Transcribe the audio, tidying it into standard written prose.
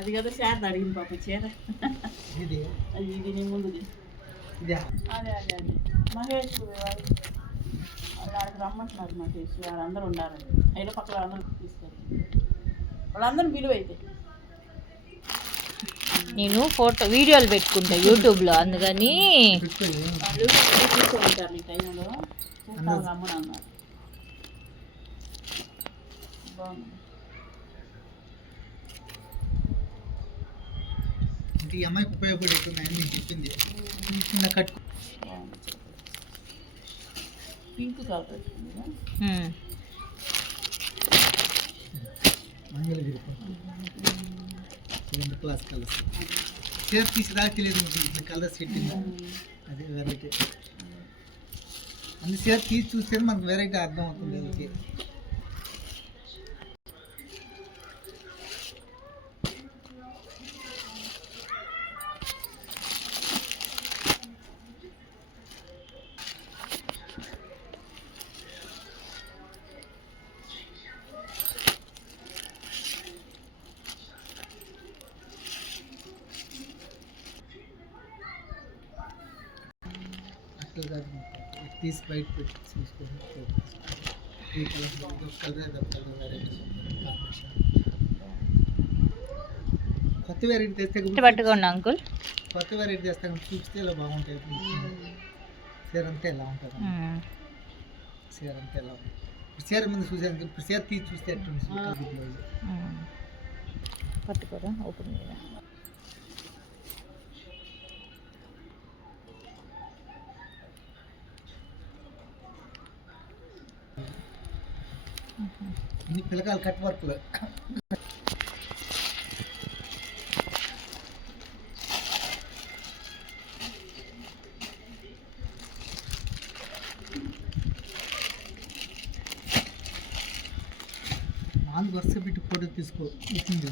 అది కదా శారద అడిగింది పాప చీర. ఇది నీ ముందుది. అదే అదే అదే మహేష్ వాళ్ళకి రమ్మంటున్నారు. మహేష్ వాళ్ళందరూ ఉండాలని అయినా పక్కన అందరూ తీసుకెళ్ళి వాళ్ళందరూ విలువ అయితే నేను ఫోటో వీడియోలు పెట్టుకుంటా యూట్యూబ్లో, అందుకని కూర్చోంటారు ఈ టైంలో చూస్తాను రమ్మని అన్నారు. బాగుంది. ఈ అమ్మాయికి ఉపయోగపడుతున్నాయని నేను చెప్పింది. చిన్న కట్టు pink colour Mangalagiri class colours safe తీసేదాకా తెలియదు కలర్ సెట్టింగ్. అదే వెరైటీ అన్ని సేఫ్ తీసి చూస్తే మనకు వెరైటీ అర్థం అవుతుంది. వీళ్ళకి తీసి బయట పెట్టి చూసుకొని కొత్త వెరైటీ తెస్తే పట్టుకోండి అంకుల్. కొత్త వెరైటీ తెస్తాం చూపిస్తే ఇలా బాగుంటాయి. చీర అంతా ఎలా ఉంటుంది, చీర అంతా ఎలా ఉంటుంది. చీర ముందు చూసాను, ఇప్పుడు చీర తీసి చూస్తే పట్టుకోరా ఓపెన్ మీద. ఇన్ని పిల్లకాయలు కట్ వర్క్లు నాలుగు వరుస పెట్టి ఫోటో తీసుకో ఇచ్చింది.